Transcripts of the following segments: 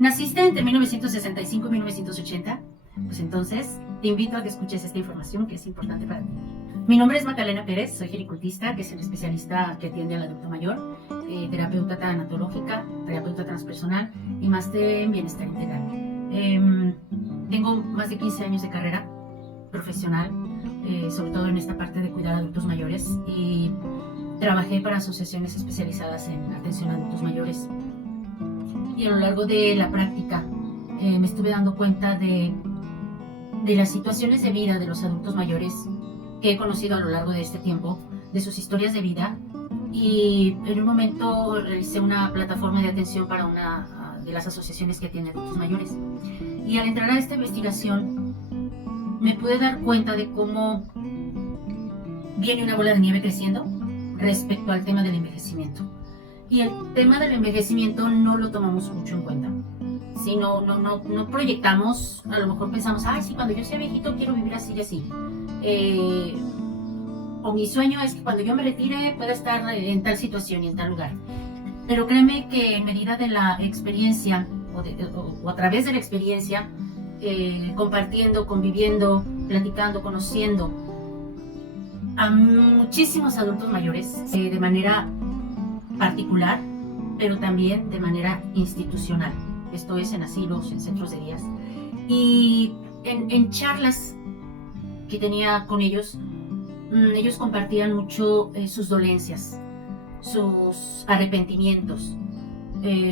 ¿Naciste entre 1965 y 1980? Pues entonces te invito a que escuches esta información que es importante para ti. Mi nombre es Magdalena Pérez, soy gericultista, que es el especialista que atiende al adulto mayor, terapeuta tanatológica, terapeuta transpersonal y máster en bienestar integral. Tengo más de 15 años de carrera profesional, sobre todo en esta parte de cuidar a adultos mayores, y trabajé para asociaciones especializadas en atención a adultos mayores. Y a lo largo de la práctica me estuve dando cuenta de las situaciones de vida de los adultos mayores que he conocido a lo largo de este tiempo, de sus historias de vida, y en un momento realicé una plataforma de atención para una de las asociaciones que atiende adultos mayores. Y al entrar a esta investigación me pude dar cuenta de cómo viene una bola de nieve creciendo respecto al tema del envejecimiento. Y el tema del envejecimiento no lo tomamos mucho en cuenta. Si no proyectamos, a lo mejor pensamos, ay, sí, cuando yo sea viejito quiero vivir así y así. O mi sueño es que cuando yo me retire pueda estar en tal situación y en tal lugar. Pero créeme que en medida de la experiencia, o a través de la experiencia, compartiendo, conviviendo, platicando, conociendo a muchísimos adultos mayores, de manera particular, pero también de manera institucional. Esto es en asilos, en centros de días. Y en charlas que tenía con ellos, ellos compartían mucho sus dolencias, sus arrepentimientos,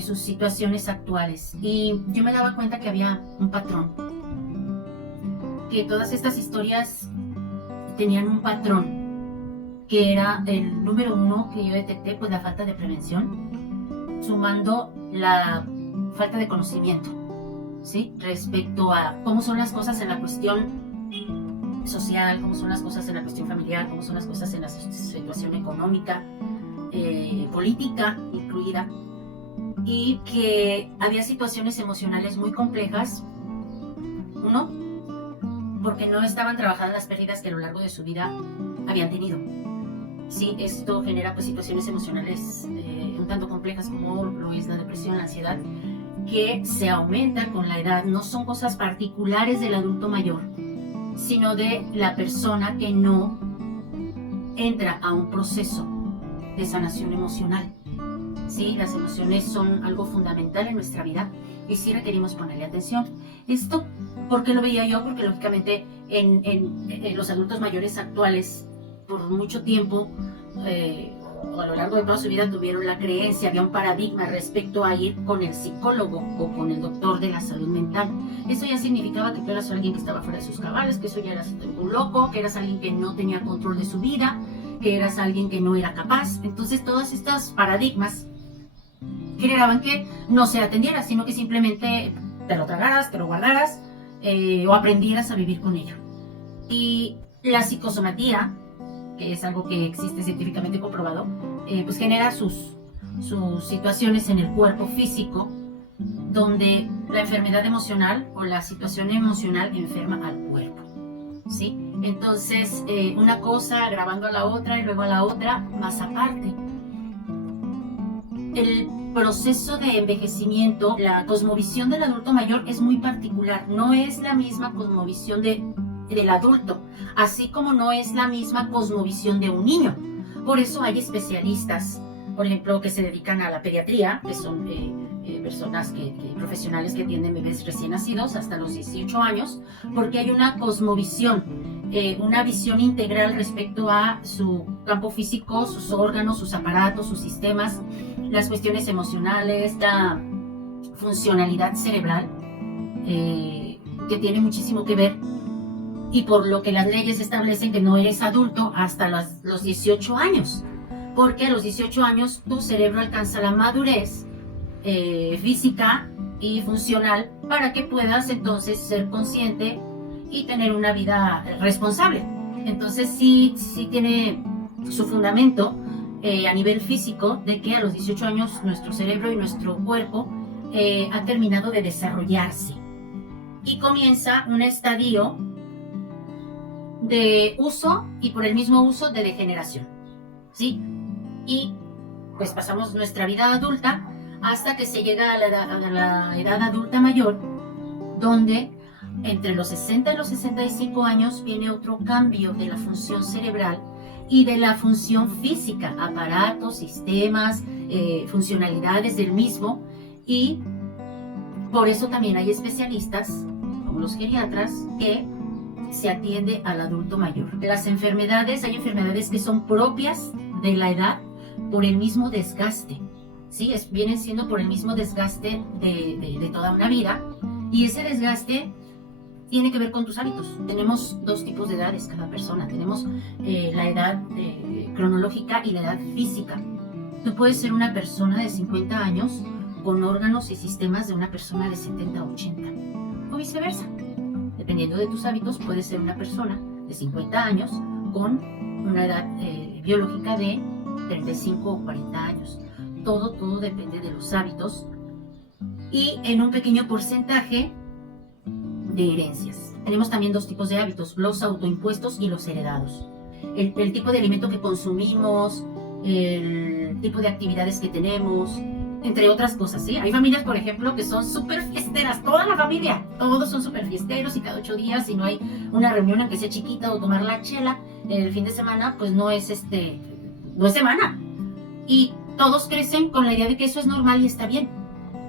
sus situaciones actuales. Y yo me daba cuenta que había un patrón, que todas estas historias tenían un patrón, que era el número uno que yo detecté, pues la falta de prevención, sumando la falta de conocimiento, ¿sí? Respecto a cómo son las cosas en la cuestión social, cómo son las cosas en la cuestión familiar, cómo son las cosas en la situación económica, política incluida, y que había situaciones emocionales muy complejas. Uno, porque no estaban trabajadas las pérdidas que a lo largo de su vida habían tenido. Sí, esto genera pues situaciones emocionales un tanto complejas, como lo es la depresión, la ansiedad, que se aumenta con la edad. No son cosas particulares del adulto mayor, sino de la persona que no entra a un proceso de sanación emocional. Sí, las emociones son algo fundamental en nuestra vida y sí requerimos ponerle atención. Esto, ¿por qué lo veía yo? Porque lógicamente en los adultos mayores actuales, por mucho tiempo, a lo largo de toda su vida tuvieron la creencia, había un paradigma respecto a ir con el psicólogo o con el doctor de la salud mental. Eso ya significaba que tú eras alguien que estaba fuera de sus cabales, que eso ya eras un loco, que eras alguien que no tenía control de su vida, que eras alguien que no era capaz. Entonces todos estos paradigmas generaban que no se atendiera, sino que simplemente te lo tragaras, te lo guardaras, o aprendieras a vivir con ello. Y la psicosomatía, que es algo que existe científicamente comprobado, pues genera sus situaciones en el cuerpo físico, donde la enfermedad emocional o la situación emocional enferma al cuerpo, ¿sí? Entonces, una cosa agravando a la otra y luego a la otra, más aparte. El proceso de envejecimiento, la cosmovisión del adulto mayor es muy particular, no es la misma cosmovisión del adulto, así como no es la misma cosmovisión de un niño. Por eso hay especialistas, por ejemplo, que se dedican a la pediatría, que son personas profesionales que atienden bebés recién nacidos hasta los 18 años, porque hay una cosmovisión, una visión integral respecto a su campo físico, sus órganos, sus aparatos, sus sistemas, las cuestiones emocionales, la funcionalidad cerebral, que tiene muchísimo que ver, y por lo que las leyes establecen que no eres adulto hasta los 18 años, porque a los 18 años tu cerebro alcanza la madurez física y funcional para que puedas entonces ser consciente y tener una vida responsable. Entonces sí tiene su fundamento a nivel físico, de que a los 18 años nuestro cerebro y nuestro cuerpo ha terminado de desarrollarse y comienza un estadio de uso y por el mismo uso de degeneración, ¿sí? Y pues pasamos nuestra vida adulta hasta que se llega a la edad adulta mayor, donde entre los 60 y los 65 años viene otro cambio de la función cerebral y de la función física, aparatos, sistemas, funcionalidades del mismo, y por eso también hay especialistas, como los geriatras, que se atiende al adulto mayor. Las enfermedades, hay enfermedades que son propias de la edad por el mismo desgaste, ¿sí? Vienen siendo por el mismo desgaste de toda una vida, y ese desgaste tiene que ver con tus hábitos. Tenemos dos tipos de edades cada persona. Tenemos la edad cronológica y la edad física. Tú puedes ser una persona de 50 años con órganos y sistemas de una persona de 70 o 80, o viceversa. Dependiendo de tus hábitos, puedes ser una persona de 50 años con una edad biológica de 35 o 40 años. Todo depende de los hábitos y en un pequeño porcentaje de herencias. Tenemos también dos tipos de hábitos, los autoimpuestos y los heredados. El tipo de alimento que consumimos, el tipo de actividades que tenemos, entre otras cosas, ¿sí? Hay familias, por ejemplo, que son súper fiesteras, toda la familia, todos son súper fiesteros, y cada 8 días, si no hay una reunión aunque sea chiquita o tomar la chela el fin de semana, pues no es semana. Y todos crecen con la idea de que eso es normal y está bien,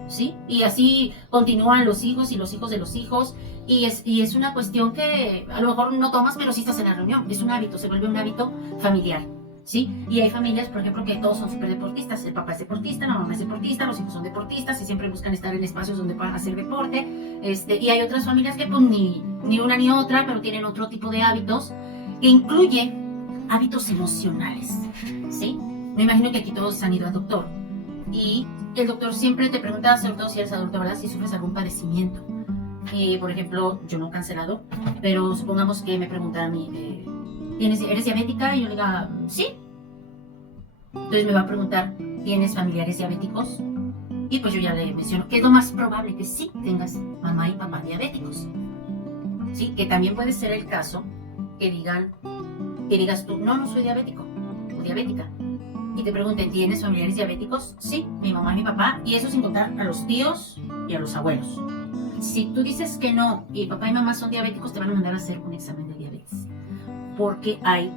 ¿sí? Y así continúan los hijos y los hijos de los hijos, y es una cuestión que a lo mejor no tomas, pero sí estás en la reunión. Es un hábito, se vuelve un hábito familiar, ¿sí? Y hay familias, por ejemplo, que todos son súper deportistas. El papá es deportista, la mamá es deportista, los hijos son deportistas y siempre buscan estar en espacios donde puedan hacer deporte. Y hay otras familias que pues ni una ni otra, pero tienen otro tipo de hábitos que incluye hábitos emocionales, ¿sí? Me imagino que aquí todos han ido al doctor y el doctor siempre te pregunta, sobre todo si eres adulto, ¿verdad?, si sufres algún padecimiento. Por ejemplo, yo no he cancelado, pero supongamos que me preguntan a mí, ¿eres diabética? Y yo le diga, sí. Entonces me va a preguntar, ¿tienes familiares diabéticos? Y pues yo ya le menciono que es lo más probable que sí tengas mamá y papá diabéticos. Sí, que también puede ser el caso que digas tú, no soy diabético o diabética. Y te pregunten, ¿tienes familiares diabéticos? Sí, mi mamá y mi papá, y eso sin contar a los tíos y a los abuelos. Si tú dices que no y papá y mamá son diabéticos, te van a mandar a hacer un examen de diabetes, porque hay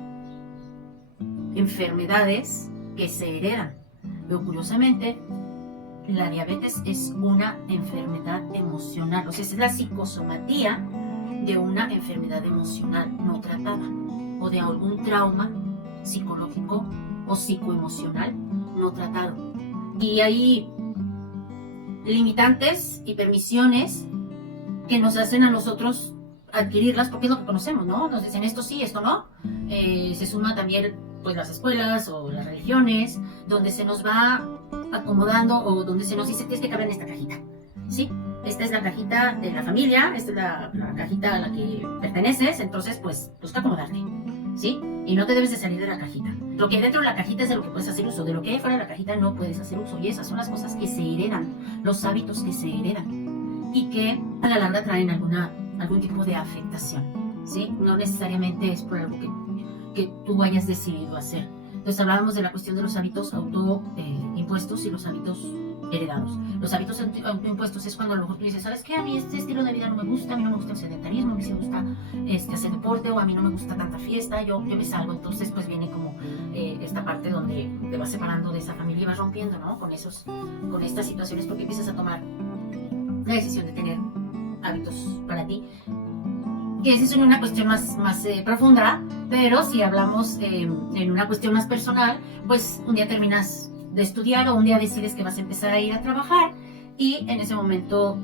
enfermedades que se heredan. Pero curiosamente, la diabetes es una enfermedad emocional, o sea, es la psicosomatía de una enfermedad emocional no tratada, o de algún trauma psicológico o psicoemocional no tratado. Y hay limitantes y permisiones que nos hacen a nosotros adquirirlas porque es lo que conocemos, ¿no? Nos dicen esto sí, esto no. Se suma también pues las escuelas o las religiones, donde se nos va acomodando o donde se nos dice tienes que caber en esta cajita, ¿sí? Esta es la cajita de la familia, esta es la cajita a la que perteneces, entonces pues busca acomodarte, ¿sí? Y no te debes de salir de la cajita. Lo que hay dentro de la cajita es de lo que puedes hacer uso, de lo que hay fuera de la cajita no puedes hacer uso, y esas son las cosas que se heredan, los hábitos que se heredan y que a la larga traen algún tipo de afectación, ¿sí? No necesariamente es por algo que tú hayas decidido hacer. Entonces hablábamos de la cuestión de los hábitos autoimpuestos y los hábitos heredados. Los hábitos autoimpuestos es cuando a lo mejor tú dices, ¿sabes qué? A mí este estilo de vida no me gusta, a mí no me gusta el sedentarismo, a mí sí me gusta hacer deporte, o a mí no me gusta tanta fiesta, yo me salgo. Entonces pues viene como esta parte donde te vas separando de esa familia y vas rompiendo, ¿no? Con estas situaciones, porque empiezas a tomar la decisión de tener hábitos para ti. Que esa es una cuestión más profunda, pero si hablamos en una cuestión más personal, pues un día terminas de estudiar o un día decides que vas a empezar a ir a trabajar y en ese momento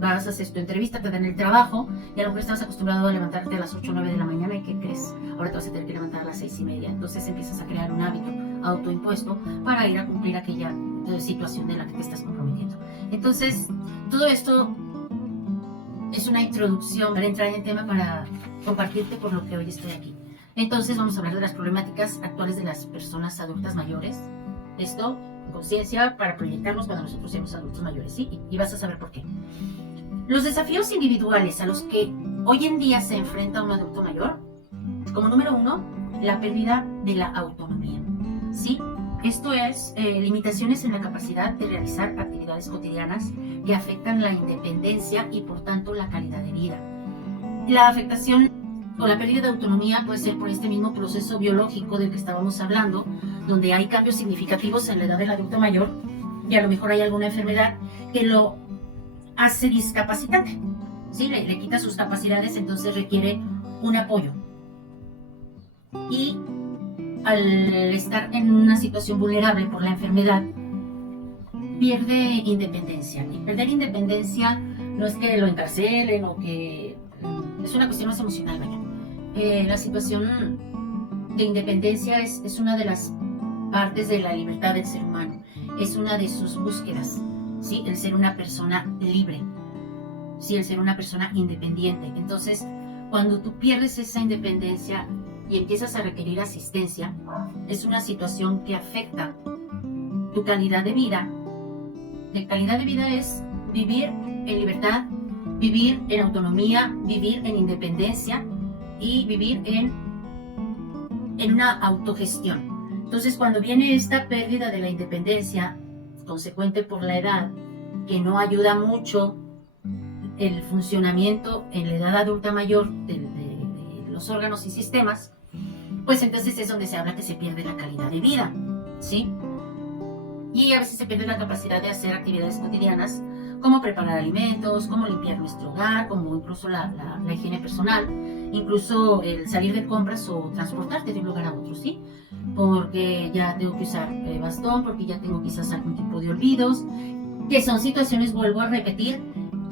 vas a hacer tu entrevista, te dan el trabajo y a lo mejor estabas acostumbrado a levantarte a las 8 o 9 de la mañana y ¿qué crees? Ahora te vas a tener que levantar a las 6:30, entonces empiezas a crear un hábito autoimpuesto para ir a cumplir aquella situación de la que te estás comprometiendo. Entonces, todo esto es una introducción para entrar en el tema, para compartirte por lo que hoy estoy aquí. Entonces vamos a hablar de las problemáticas actuales de las personas adultas mayores. Esto, conciencia para proyectarnos cuando nosotros somos adultos mayores, ¿sí? Y vas a saber por qué. Los desafíos individuales a los que hoy en día se enfrenta un adulto mayor, como número 1, la pérdida de la autonomía, ¿sí? Esto es limitaciones en la capacidad de realizar actividades cotidianas que afectan la independencia y por tanto la calidad de vida. La afectación o la pérdida de autonomía puede ser por este mismo proceso biológico del que estábamos hablando, donde hay cambios significativos en la edad del adulto mayor y a lo mejor hay alguna enfermedad que lo hace discapacitante, ¿sí? Le quita sus capacidades, entonces requiere un apoyo. Y al estar en una situación vulnerable por la enfermedad, pierde independencia. Y perder independencia no es que lo encarcelen o que... es una cuestión más emocional, vaya. La situación de independencia es una de las partes de la libertad del ser humano. Es una de sus búsquedas, ¿sí? El ser una persona libre, ¿sí? El ser una persona independiente. Entonces, cuando tú pierdes esa independencia y empiezas a requerir asistencia, es una situación que afecta tu calidad de vida. La calidad de vida es vivir en libertad, vivir en autonomía, vivir en independencia y vivir en una autogestión. Entonces, cuando viene esta pérdida de la independencia, consecuente por la edad, que no ayuda mucho el funcionamiento en la edad adulta mayor de los órganos y sistemas, pues entonces es donde se habla que se pierde la calidad de vida, ¿sí? Y a veces se pierde la capacidad de hacer actividades cotidianas, como preparar alimentos, como limpiar nuestro hogar, como incluso la higiene personal, incluso el salir de compras o transportarte de un lugar a otro, ¿sí? Porque ya tengo que usar bastón, porque ya tengo quizás algún tipo de olvidos, que son situaciones, vuelvo a repetir,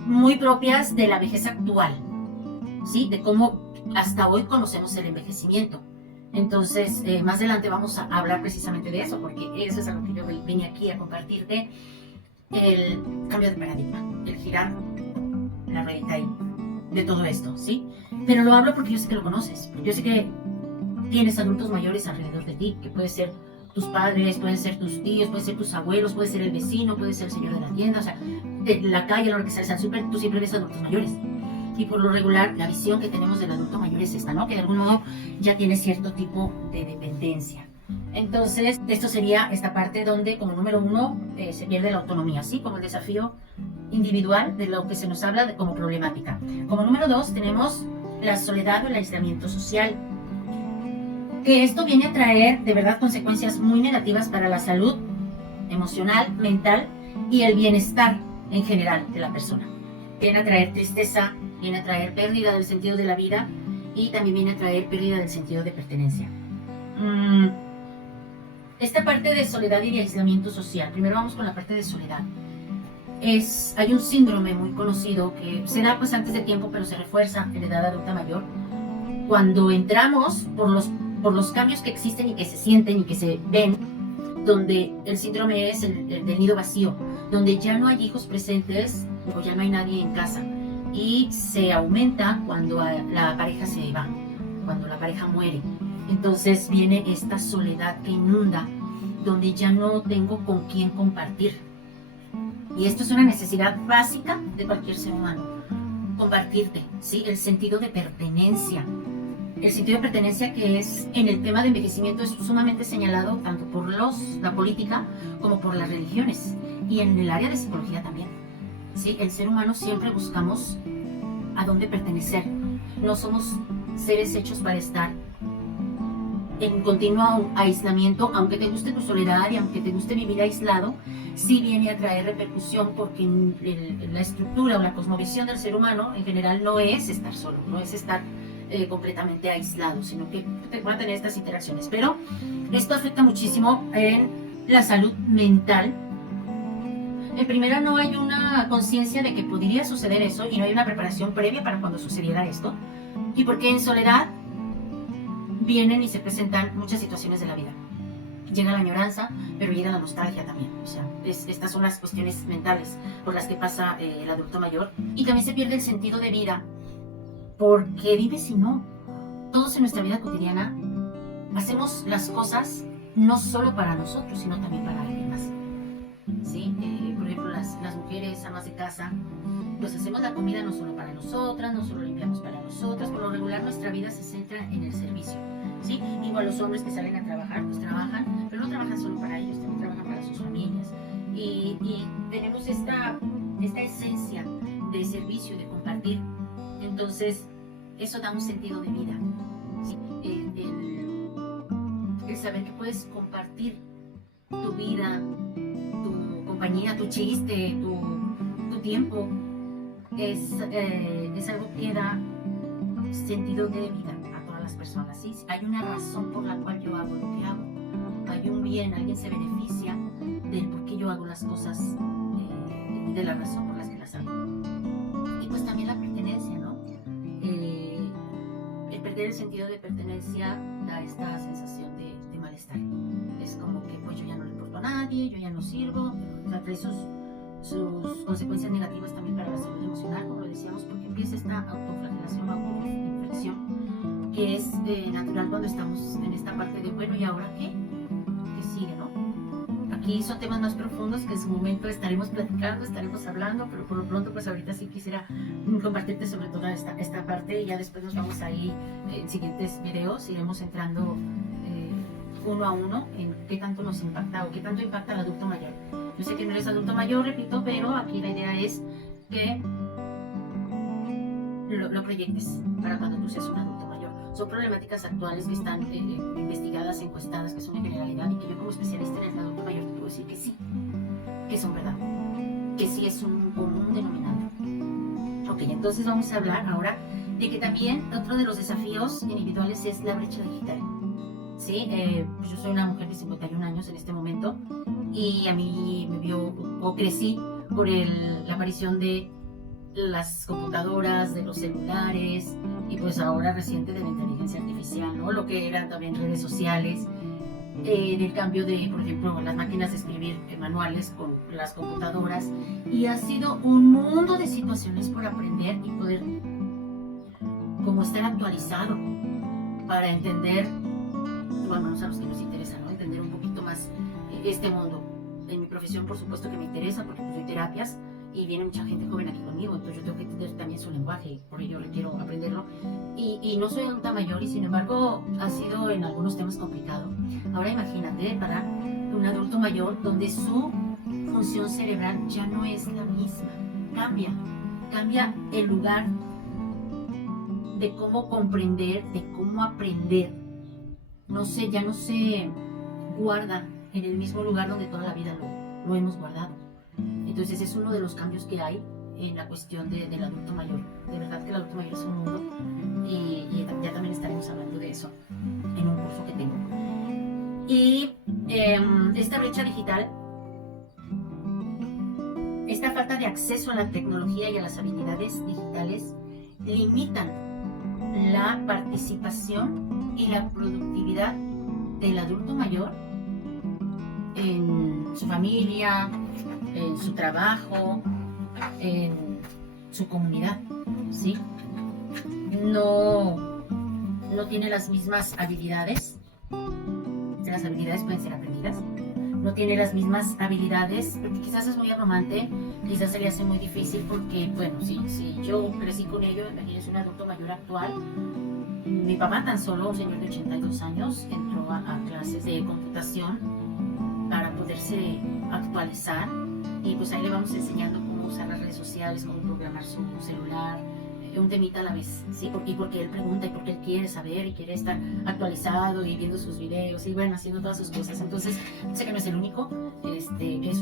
muy propias de la vejez actual, ¿sí? De cómo hasta hoy conocemos el envejecimiento. Entonces, más adelante vamos a hablar precisamente de eso, porque eso es algo que yo vine aquí a compartirte, el cambio de paradigma, el girar la ruedita ahí de todo esto, ¿sí? Pero lo hablo porque yo sé que lo conoces, yo sé que tienes adultos mayores alrededor de ti, que puede ser tus padres, pueden ser tus tíos, pueden ser tus abuelos, puede ser el vecino, puede ser el señor de la tienda, o sea, de la calle, a la hora que sales al súper, tú siempre ves adultos mayores. Y por lo regular, la visión que tenemos del adulto mayor es esta, ¿no? Que de algún modo ya tiene cierto tipo de dependencia. Entonces, esto sería esta parte donde, como número uno, se pierde la autonomía, ¿sí? Como el desafío individual de lo que se nos habla como problemática. Como número dos, tenemos la soledad o el aislamiento social. Que esto viene a traer, de verdad, consecuencias muy negativas para la salud emocional, mental y el bienestar en general de la persona. Viene a traer tristeza, viene a traer pérdida del sentido de la vida y también viene a traer pérdida del sentido de pertenencia. Esta parte de soledad y de aislamiento social, primero vamos con la parte de soledad. Hay un síndrome muy conocido que se da pues antes de tiempo, pero se refuerza en la edad adulta mayor. Cuando entramos por los cambios que existen y que se sienten y que se ven, donde el síndrome es el del nido vacío, donde ya no hay hijos presentes o ya no hay nadie en casa, y se aumenta cuando la pareja se va, cuando la pareja muere. Entonces viene esta soledad que inunda, donde ya no tengo con quién compartir. Y esto es una necesidad básica de cualquier ser humano, compartirte, ¿sí? El sentido de pertenencia. El sentido de pertenencia que es en el tema de envejecimiento es sumamente señalado tanto por la política como por las religiones y en el área de psicología también. ¿Sí? El ser humano siempre buscamos a dónde pertenecer. No somos seres hechos para estar en continuo aislamiento, aunque te guste tu soledad y aunque te guste vivir aislado, sí viene a traer repercusión porque la estructura o la cosmovisión del ser humano en general no es estar solo, no es estar completamente aislado, sino que te van a tener estas interacciones. Pero esto afecta muchísimo en la salud mental. En primera, no hay una conciencia de que podría suceder eso y no hay una preparación previa para cuando sucediera esto. Y porque en soledad vienen y se presentan muchas situaciones de la vida. Llega la añoranza, pero llega la nostalgia también. O sea, estas son las cuestiones mentales por las que pasa el adulto mayor. Y también se pierde el sentido de vida, porque dime si no, todos en nuestra vida cotidiana hacemos las cosas no solo para nosotros, sino también para alguien más. ¿Sí? Por ejemplo, las mujeres, amas de casa, pues hacemos la comida no solo para nosotras, no solo limpiamos para nosotras. Por lo regular nuestra vida se centra en el servicio, ¿sí? Igual los hombres que salen a trabajar, pues trabajan, pero no trabajan solo para ellos, también trabajan para sus familias. Y tenemos esta esencia de servicio, de compartir. Entonces, eso da un sentido de vida. ¿Sí? El saber que puedes compartir tu vida, tu compañía, tu chiste, tu tiempo, es algo que da sentido de vida a todas las personas. ¿Sí? Hay una razón por la cual yo hago lo que hago. Hay un bien, alguien se beneficia del por qué yo hago las cosas y de la razón por las que las hago. Y pues también la pertenencia, ¿no? El perder el sentido de pertenencia da esta sensación de malestar. Es como que pues yo ya no le importo a nadie, yo ya no sirvo, o sea, trae sus consecuencias negativas también para la salud emocional, como lo decíamos, porque empieza esta autoflagelación, autoinflexión, que es natural cuando estamos en esta parte de, bueno, ¿y ahora qué? ¿Qué sigue, no? Aquí son temas más profundos que en su momento estaremos platicando, estaremos hablando, pero por lo pronto pues ahorita sí quisiera compartirte sobre toda esta parte y ya después nos vamos a ir en siguientes videos, iremos entrando uno a uno en qué tanto nos impacta o qué tanto impacta al adulto mayor. Yo sé que no eres adulto mayor, repito, pero aquí la idea es que lo proyectes para cuando tú seas un adulto mayor. Son problemáticas actuales que están investigadas, encuestadas, que son en generalidad y que yo como especialista en el adulto mayor te puedo decir que sí, que son verdad, que sí es un común denominador. Ok, entonces vamos a hablar ahora de que también otro de los desafíos individuales es la brecha digital. Sí, pues yo soy una mujer de 51 años en este momento y a mí me vio o crecí por la aparición de las computadoras, de los celulares y pues ahora reciente de la inteligencia artificial, ¿no? Lo que eran también redes sociales, del cambio de, por ejemplo, las máquinas de escribir manuales con las computadoras y ha sido un mundo de situaciones por aprender y poder como estar actualizado para entender, bueno, a los que nos interesa, ¿no? Entender un poquito más este mundo. En mi profesión, por supuesto que me interesa porque pues, doy terapias y viene mucha gente joven aquí conmigo, entonces yo tengo que entender también su lenguaje, porque yo requiero aprenderlo. Y no soy adulta mayor y sin embargo ha sido en algunos temas complicado. Ahora imagínate para un adulto mayor donde su función cerebral ya no es la misma, cambia el lugar de cómo comprender, de cómo aprender. Ya no se guarda en el mismo lugar donde toda la vida lo hemos guardado. Entonces es uno de los cambios que hay en la cuestión del adulto mayor. De verdad que el adulto mayor es un mundo y ya también estaremos hablando de eso en un curso que tengo. Y esta brecha digital, esta falta de acceso a la tecnología y a las habilidades digitales limitan la participación y la productividad del adulto mayor en su familia, en su trabajo, en su comunidad, ¿sí? No tiene las mismas habilidades, las habilidades pueden ser aprendidas, no tiene las mismas habilidades, porque quizás es muy abrumante, quizás se le hace muy difícil porque, bueno, si yo crecí con ello, imagínense un adulto mayor actual. Mi papá, tan solo un señor de 82 años, entró a clases de computación para poderse actualizar y pues ahí le vamos enseñando cómo usar las redes sociales, cómo programar su celular, un temita a la vez, ¿sí? Y porque él pregunta y porque él quiere saber y quiere estar actualizado y viendo sus videos y bueno, haciendo todas sus cosas. Entonces, sé que no es el único, es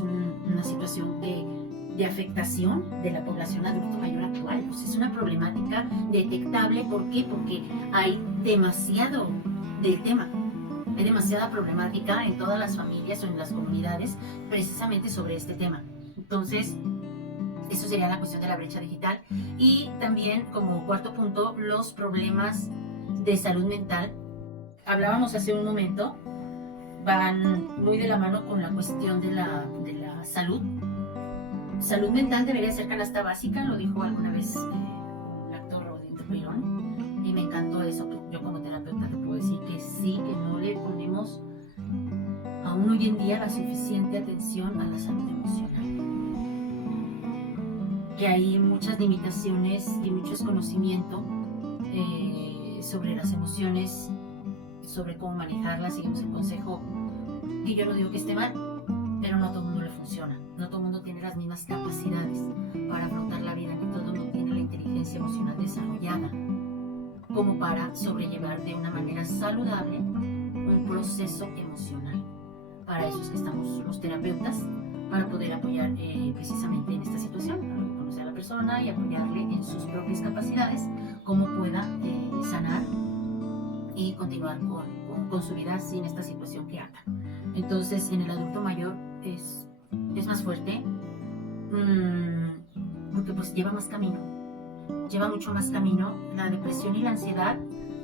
una situación de afectación de la población adulto mayor actual. Pues es una problemática detectable. ¿Por qué? Porque hay demasiado del tema. Hay demasiada problemática en todas las familias o en las comunidades precisamente sobre este tema. Entonces, eso sería la cuestión de la brecha digital. Y también, como cuarto punto, los problemas de salud mental. Hablábamos hace un momento, van muy de la mano con la cuestión de la salud. Salud mental debería ser canasta básica, lo dijo alguna vez un actor Odín Dupeirón, y me encantó eso. Yo como terapeuta te puedo decir que sí, que no le ponemos aún hoy en día la suficiente atención a la salud emocional, que hay muchas limitaciones y mucho desconocimiento sobre las emociones sobre cómo manejarla. Seguimos el consejo, que yo no digo que esté mal, pero no a todo el mundo le funciona. No todo el mundo tiene las mismas capacidades para afrontar la vida, ni todo el mundo tiene la inteligencia emocional desarrollada como para sobrellevar de una manera saludable un proceso emocional. Para eso es que estamos los terapeutas, para poder apoyar precisamente en esta situación, para conocer a la persona y apoyarle en sus propias capacidades, cómo pueda sanar y continuar con su vida sin esta situación que ata. Entonces, en el adulto mayor es más fuerte, porque pues lleva más camino, lleva mucho más camino. La depresión y la ansiedad,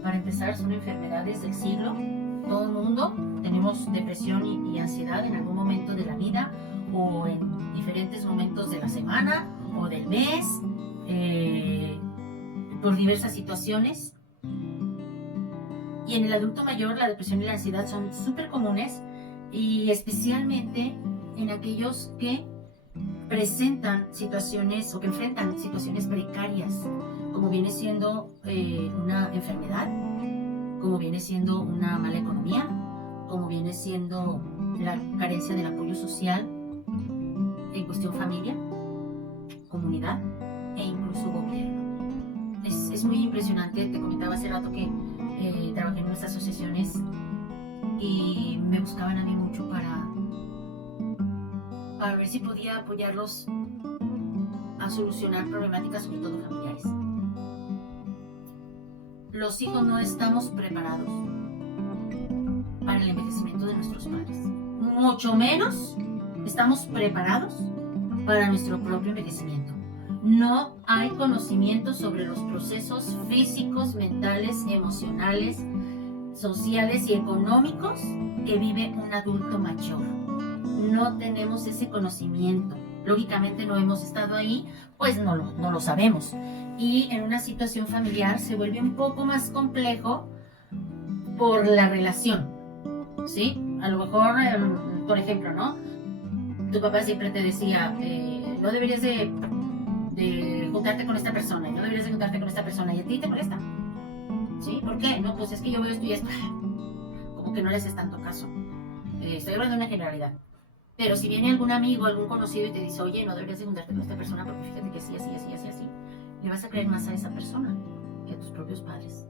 para empezar, son enfermedades del siglo. Todo el mundo tenemos depresión y ansiedad en algún momento de la vida, o en diferentes momentos de la semana o del mes, por diversas situaciones. Y en el adulto mayor la depresión y la ansiedad son súper comunes, y especialmente en aquellos que presentan situaciones o que enfrentan situaciones precarias, como viene siendo una enfermedad, como viene siendo una mala economía, como viene siendo la carencia del apoyo social en cuestión familia, comunidad e incluso gobierno. Es muy impresionante. Te comentaba hace rato que trabajé en unas asociaciones y me buscaban a mí mucho para ver si podía apoyarlos a solucionar problemáticas, sobre todo familiares. Los hijos no estamos preparados para el envejecimiento de nuestros padres. Mucho menos estamos preparados para nuestro propio envejecimiento. No hay conocimiento sobre los procesos físicos, mentales, emocionales, sociales y económicos que vive un adulto mayor. No tenemos ese conocimiento. Lógicamente no hemos estado ahí, pues no lo sabemos. Y en una situación familiar se vuelve un poco más complejo por la relación, ¿sí? A lo mejor, por ejemplo, ¿no? Tu papá siempre te decía, no deberías de juntarte con esta persona, y no deberías de juntarte con esta persona, y a ti te molesta, ¿sí? ¿Por qué? No, pues es que yo veo esto y esto. Como que no le haces tanto caso. Estoy hablando de una generalidad. Pero si viene algún amigo, algún conocido y te dice, oye, no deberías de juntarte con esta persona porque fíjate que así, le vas a creer más a esa persona que a tus propios padres.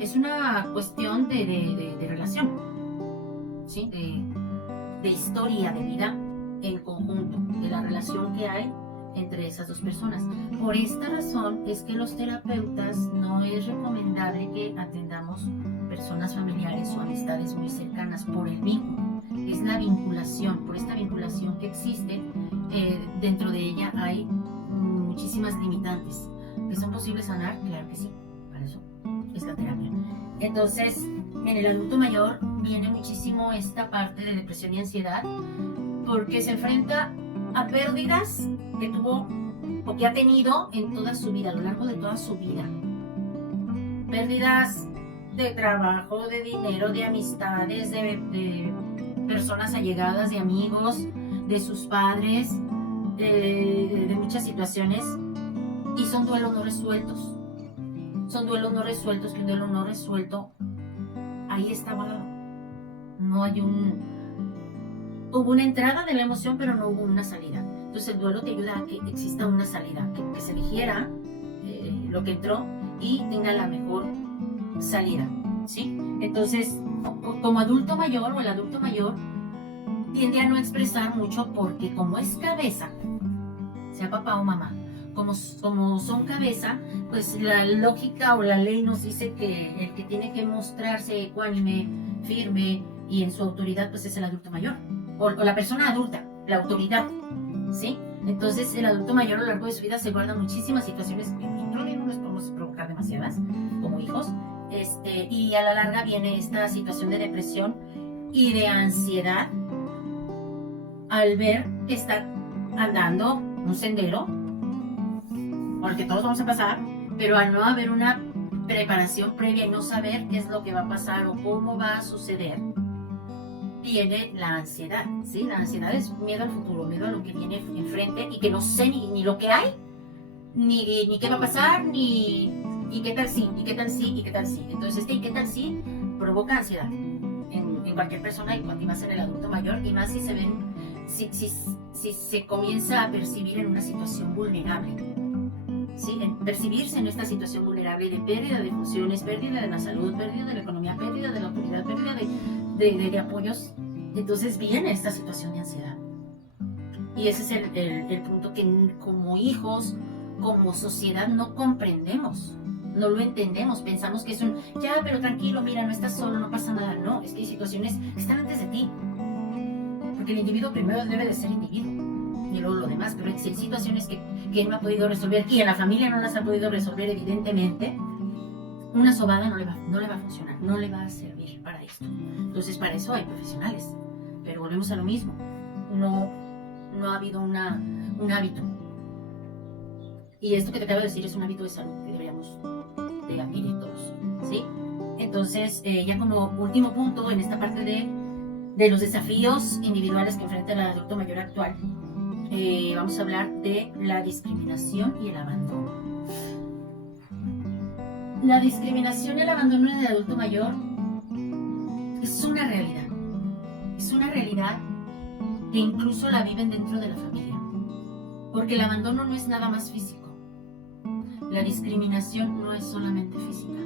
Es una cuestión de relación, ¿sí? De historia de vida en conjunto, de la relación que hay entre esas dos personas. Por esta razón es que los terapeutas no es recomendable que atendamos personas familiares o amistades muy cercanas por el vínculo. Es la vinculación, por esta vinculación que existe, dentro de ella hay muchísimas limitantes. ¿Que son posibles sanar? Claro que sí, para eso es la terapia. Entonces, en el adulto mayor viene muchísimo esta parte de depresión y ansiedad, porque se enfrenta a pérdidas que tuvo o que ha tenido en toda su vida, a lo largo de toda su vida. Pérdidas de trabajo, de dinero, de amistades, de personas allegadas, de amigos, de sus padres, de muchas situaciones, y son duelos no resueltos. Son duelos no resueltos, que un duelo no resuelto ahí está guardado. No hay hubo una entrada de la emoción, pero no hubo una salida. Entonces el duelo te ayuda a que exista una salida, que se digiera lo que entró y tenga la mejor salida, ¿sí? Entonces, como adulto mayor o el adulto mayor tiende a no expresar mucho, porque como es cabeza, sea papá o mamá, como son cabeza, pues la lógica o la ley nos dice que el que tiene que mostrarse ecuánime, firme y en su autoridad, pues es el adulto mayor, o la persona adulta, la autoridad, ¿sí? Entonces el adulto mayor a lo largo de su vida se guarda muchísimas situaciones que nosotros mismos nos podemos provocar demasiadas como hijos, y a la larga viene esta situación de depresión y de ansiedad al ver que está andando un sendero porque todos vamos a pasar, pero al no haber una preparación previa y no saber qué es lo que va a pasar o cómo va a suceder, viene la ansiedad, ¿sí? La ansiedad es miedo al futuro, miedo a lo que viene enfrente y que no sé ni lo que hay, ni qué va a pasar, ni ¿Y qué tal sí? ¿Y qué tal sí? ¿Y qué tal sí? Entonces ¿y qué tal sí? Provoca ansiedad en cualquier persona y más en el adulto mayor, y más si se ven, si se comienza a percibir en una situación vulnerable. ¿Sí? En percibirse en esta situación vulnerable de pérdida de funciones, pérdida de la salud, pérdida de la economía, pérdida de la autoridad, pérdida de apoyos, entonces viene esta situación de ansiedad. Y ese es el punto que como hijos, como sociedad no comprendemos, no lo entendemos, pensamos que es un, ya, pero tranquilo, mira, no estás solo, no pasa nada. No, es que hay situaciones que están antes de ti, porque el individuo primero debe de ser individuo y luego lo demás, pero si hay situaciones que no ha podido resolver y en la familia no las ha podido resolver, evidentemente, una sobada no le va a funcionar, no le va a servir para esto. Entonces, para eso hay profesionales, pero volvemos a lo mismo, no ha habido un hábito. Y esto que te acabo de decir es un hábito de salud que deberíamos de adquirir todos, ¿sí? Entonces, ya como último punto en esta parte de los desafíos individuales que enfrenta el adulto mayor actual, vamos a hablar de la discriminación y el abandono. La discriminación y el abandono en el adulto mayor es una realidad. Es una realidad que incluso la viven dentro de la familia. Porque el abandono no es nada más físico. La discriminación no es solamente física.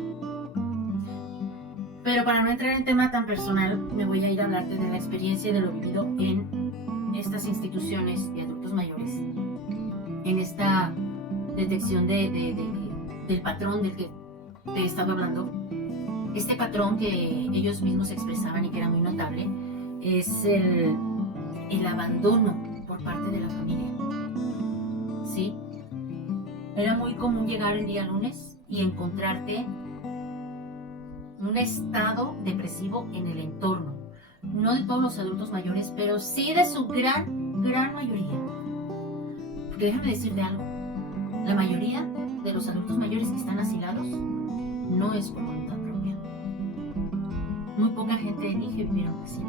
Pero para no entrar en tema tan personal, me voy a ir a hablarte de la experiencia de lo vivido en estas instituciones de adultos mayores, en esta detección del patrón del que te he estado hablando. Este patrón que ellos mismos expresaban y que era muy notable es el abandono por parte de la familia. ¿Sí? Era muy común llegar el día lunes y encontrarte un estado depresivo en el entorno. No de todos los adultos mayores, pero sí de su gran mayoría. Porque déjame decirte algo, la mayoría de los adultos mayores que están asilados no es por voluntad propia. Muy poca gente elige vivir en un asilo.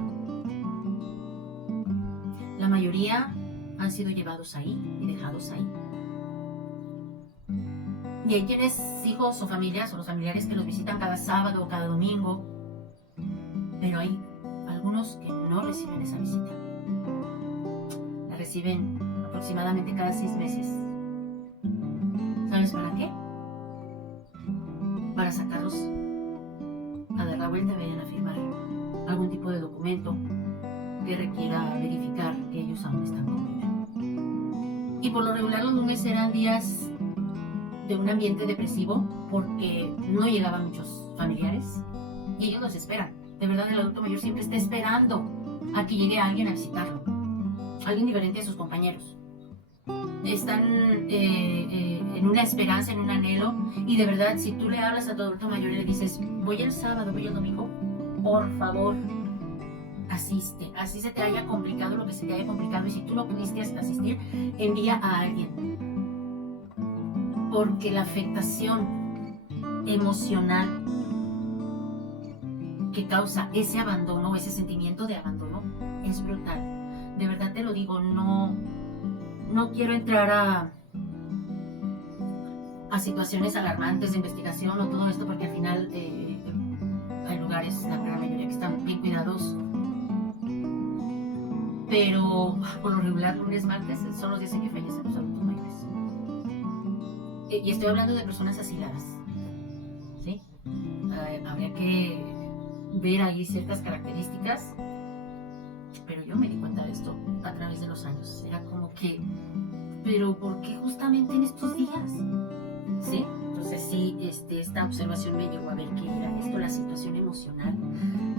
La mayoría han sido llevados ahí y dejados ahí. Y hay quienes, hijos o familias, o los familiares que los visitan cada sábado o cada domingo, pero hay algunos que no reciben esa visita. La reciben aproximadamente cada 6 meses. ¿Sabes para qué? Para sacarlos a dar la vuelta y vayan a firmar algún tipo de documento que requiera verificar que ellos aún están con vida. Y por lo regular los lunes eran días de un ambiente depresivo porque no llegaban muchos familiares y ellos los esperan. De verdad, el adulto mayor siempre está esperando a que llegue alguien a visitarlo, alguien diferente a sus compañeros. Están en una esperanza, en un anhelo, y de verdad, si tú le hablas a tu adulto mayor y le dices, voy el sábado, voy el domingo, por favor, asiste. Así se te haya complicado lo que se te haya complicado, y si tú no pudiste asistir, envía a alguien. Porque la afectación emocional que causa ese abandono, ese sentimiento de abandono, es brutal. De verdad te lo digo, no quiero entrar a situaciones alarmantes de investigación o todo esto, porque al final hay lugares, la gran mayoría, que están bien cuidados. Pero por lo regular, lunes, martes son los días en que fallecen los adultos mayores. Y estoy hablando de personas asiladas, ¿sí? Habría que ver ahí ciertas características, pero yo me di cuenta de esto a través de los años. Era como que, ¿pero por qué justamente en estos días? ¿Sí? Entonces sí, esta observación me llevó a ver que era esto, la situación emocional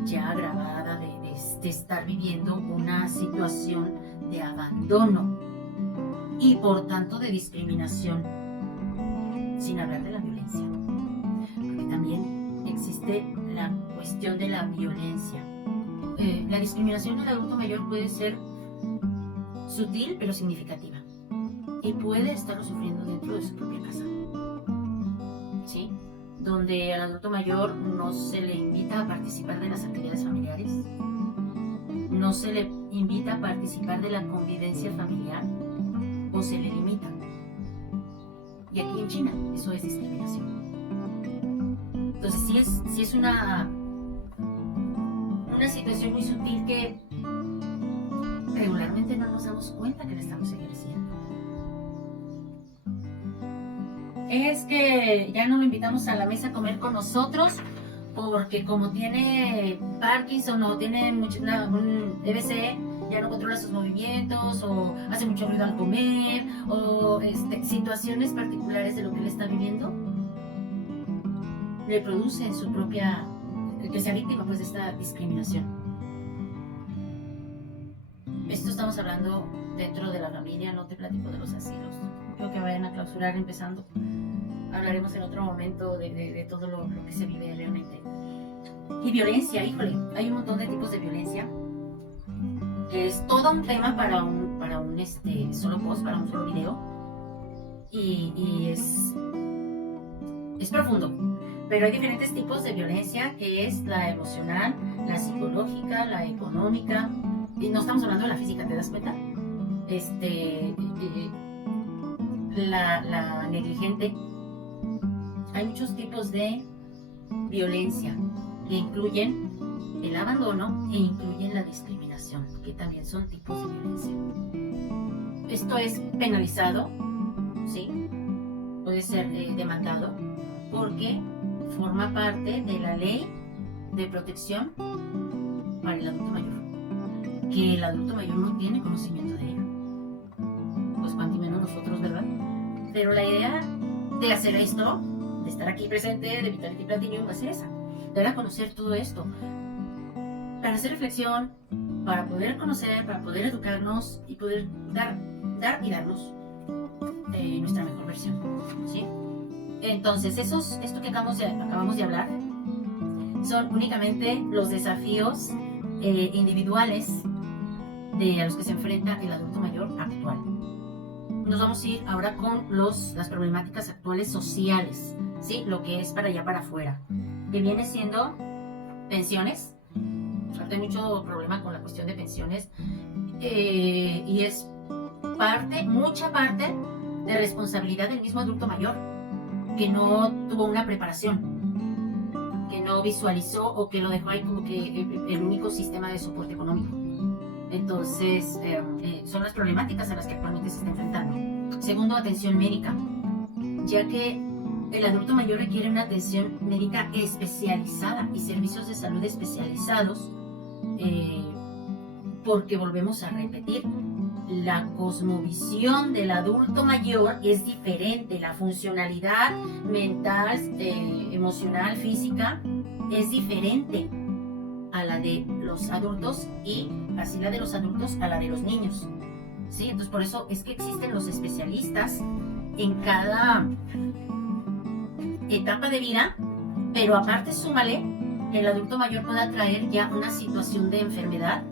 ya agravada de estar viviendo una situación de abandono y por tanto de discriminación, sin hablar de la violencia, porque también existe la cuestión de la violencia. La discriminación del adulto mayor puede ser sutil pero significativa y puede estarlo sufriendo dentro de su propia casa, ¿sí? Donde al adulto mayor no se le invita a participar de las actividades familiares, no se le invita a participar de la convivencia familiar o se le limita. Y aquí en China eso es discriminación. Entonces sí es una situación muy sutil que regularmente no nos damos cuenta que la estamos ejerciendo. Es que ya no lo invitamos a la mesa a comer con nosotros porque como tiene Parkinson o tiene un EBC, ya no controla sus movimientos o hace mucho ruido al comer o situaciones particulares de lo que él está viviendo le producen su propia, que sea víctima pues de esta discriminación. Esto estamos hablando dentro de la familia, no te platico de los asilos. Creo que vayan a clausurar empezando. Hablaremos en otro momento de todo lo que se vive realmente. Y violencia, híjole, hay un montón de tipos de violencia. Que es todo un tema para un solo post, para un solo video. Y es profundo. Pero hay diferentes tipos de violencia, que es la emocional, la psicológica, la económica. Y no estamos hablando de la física, ¿te das cuenta? La negligente. Hay muchos tipos de violencia que incluyen el abandono e incluyen la discriminación, que también son tipos de violencia. Esto es penalizado, ¿sí? Puede ser demandado porque forma parte de la ley de protección para el adulto mayor, que el adulto mayor no tiene conocimiento de ella, pues cuanto menos nosotros, ¿verdad? Pero la idea de hacer esto, de estar aquí presente, de Vitality Platinum, va a ser esa, dar a conocer todo esto, para hacer reflexión, para poder conocer, para poder educarnos y poder dar y darnos nuestra mejor versión, ¿sí? Entonces, esto que acabamos de hablar son únicamente los desafíos individuales a los que se enfrenta el adulto mayor actual. Nos vamos a ir ahora con las problemáticas actuales sociales, ¿sí? Lo que es para allá para afuera, que viene siendo pensiones. Hay mucho problema con la cuestión de pensiones y es mucha parte de responsabilidad del mismo adulto mayor, que no tuvo una preparación, que no visualizó o que lo dejó ahí como que el único sistema de soporte económico. Entonces, son las problemáticas a las que actualmente se está enfrentando. Segundo, atención médica, ya que el adulto mayor requiere una atención médica especializada y servicios de salud especializados, porque volvemos a repetir, la cosmovisión del adulto mayor es diferente, la funcionalidad mental, emocional, física es diferente a la de los adultos y así la de los adultos a la de los niños, ¿sí? Entonces por eso es que existen los especialistas en cada etapa de vida, pero aparte súmale que el adulto mayor pueda traer ya una situación de enfermedad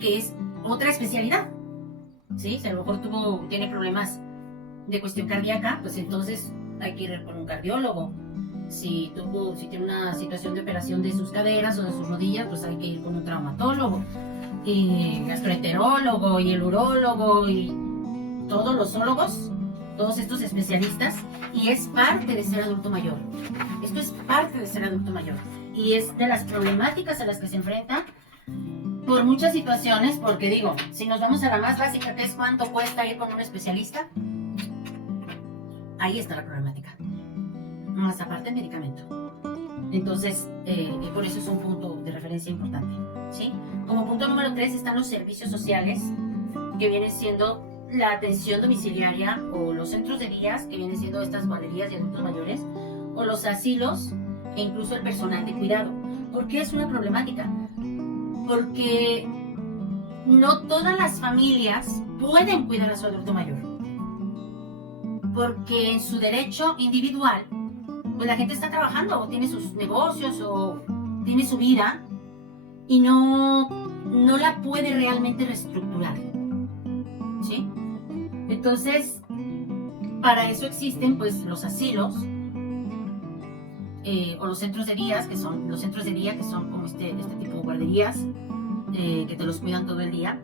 que es otra especialidad, ¿sí? Si a lo mejor tiene problemas de cuestión cardíaca, pues entonces hay que ir con un cardiólogo. Si tiene una situación de operación de sus caderas o de sus rodillas, pues hay que ir con un traumatólogo, y gastroenterólogo, y el urólogo, y todos los ólogos, todos estos especialistas, y es parte de ser adulto mayor. Esto es parte de ser adulto mayor. Y es de las problemáticas a las que se enfrenta por muchas situaciones, porque digo, si nos vamos a la más básica, que es cuánto cuesta ir con un especialista, ahí está la problemática. Más aparte el medicamento. Entonces, por eso es un punto de referencia importante, ¿sí? Como punto número 3 están los servicios sociales, que viene siendo la atención domiciliaria, o los centros de días, que vienen siendo estas guarderías de adultos mayores, o los asilos, e incluso el personal de cuidado. ¿Por qué es una problemática? Porque no todas las familias pueden cuidar a su adulto mayor. Porque en su derecho individual, pues la gente está trabajando, o tiene sus negocios, o tiene su vida, y no la puede realmente reestructurar, ¿sí? Entonces, para eso existen pues los asilos, o los centros de días, que son como este tipo de guarderías, que te los cuidan todo el día.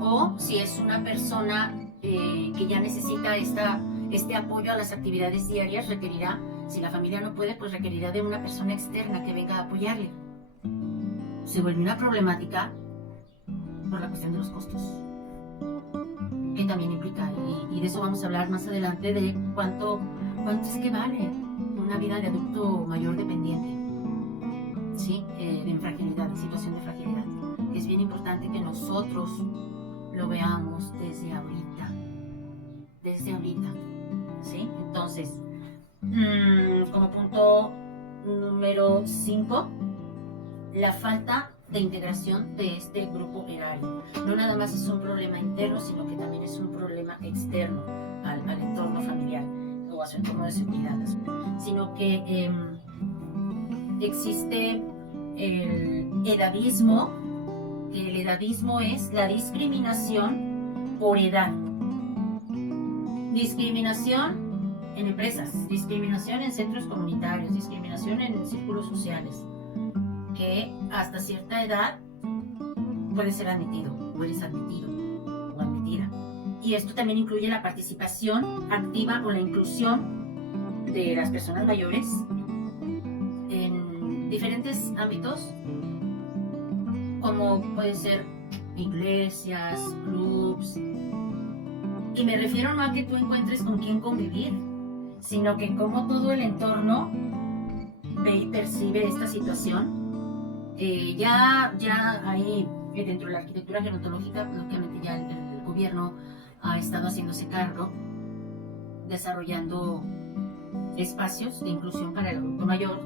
O si es una persona que ya necesita este apoyo a las actividades diarias, requerirá Si la familia no puede, pues requerirá de una persona externa que venga a apoyarle. Se vuelve una problemática por la cuestión de los costos, que también implica, y de eso vamos a hablar más adelante, de cuánto es que vale una vida de adulto mayor dependiente, ¿sí? En fragilidad, en situación de fragilidad. Es bien importante que nosotros lo veamos desde ahorita, ¿sí? Entonces, como punto número 5, la falta de integración de este grupo etario. No nada más es un problema interno, sino que también es un problema externo al entorno familiar o a su entorno de seguridad, sino que existe el edadismo, que el edadismo es la discriminación por edad. Discriminación en empresas, discriminación en centros comunitarios, discriminación en círculos sociales, que hasta cierta edad puede ser admitido, o eres admitido o admitida. Y esto también incluye la participación activa o la inclusión de las personas mayores en diferentes ámbitos, como puede ser iglesias, clubs. Y me refiero no a que tú encuentres con quién convivir, sino que como todo el entorno ve y percibe esta situación. Ya ahí dentro de la arquitectura gerontológica, lógicamente ya el gobierno ha estado haciéndose cargo, desarrollando espacios de inclusión para el adulto mayor,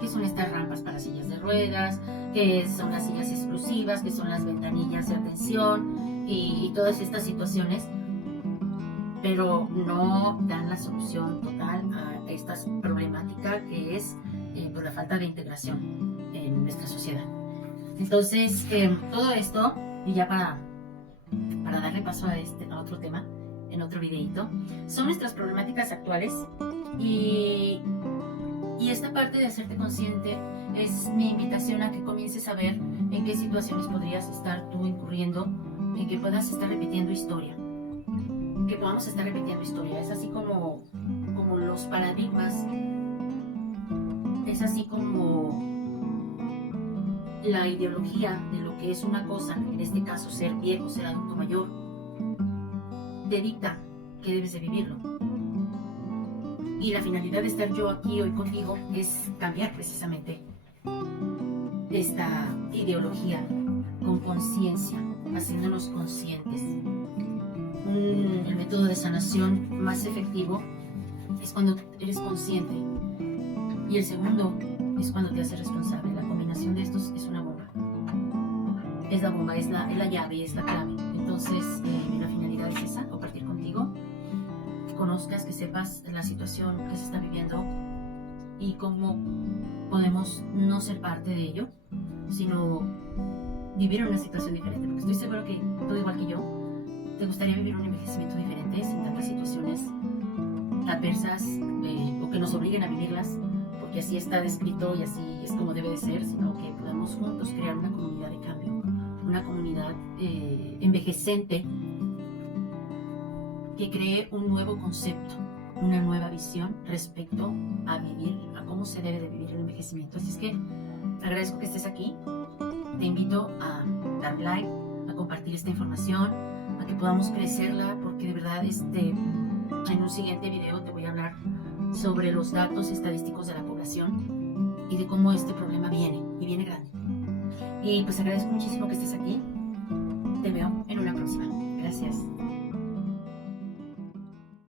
que son estas rampas para sillas de ruedas, que son las sillas exclusivas, que son las ventanillas de atención y todas estas situaciones, pero no dan la solución total a esta problemática que es por la falta de integración en nuestra sociedad. Entonces, todo esto, y ya para darle paso a otro tema, en otro videito, son nuestras problemáticas actuales, y esta parte de hacerte consciente es mi invitación a que comiences a ver en qué situaciones podrías estar tú incurriendo, en que puedas estar repitiendo historia, que podamos estar repitiendo historia. Es así como los paradigmas, es así como la ideología de lo que es una cosa, en este caso ser viejo, ser adulto mayor, te dicta que debes de vivirlo. Y la finalidad de estar yo aquí hoy contigo es cambiar precisamente esta ideología con conciencia, haciéndonos conscientes. El método de sanación más efectivo es cuando eres consciente, y el segundo es cuando te haces responsable. La combinación de estos es una bomba. Es la bomba, es la llave, es la clave. Entonces, la finalidad es esa, compartir contigo, que conozcas, que sepas la situación que se está viviendo y cómo podemos no ser parte de ello, sino vivir una situación diferente. Porque estoy seguro que todo igual que yo, te gustaría vivir un envejecimiento diferente, sin tantas situaciones adversas o que nos obliguen a vivirlas, porque así está descrito y así es como debe de ser, sino que podemos juntos crear una comunidad de cambio, una comunidad envejecente que cree un nuevo concepto, una nueva visión respecto a vivir, a cómo se debe de vivir el envejecimiento. Así es que te agradezco que estés aquí, te invito a dar like, a compartir esta información, a que podamos crecerla, porque de verdad en un siguiente video te voy a hablar sobre los datos estadísticos de la población y de cómo este problema viene, y viene grande. Y pues agradezco muchísimo que estés aquí. Te veo en una próxima. Gracias.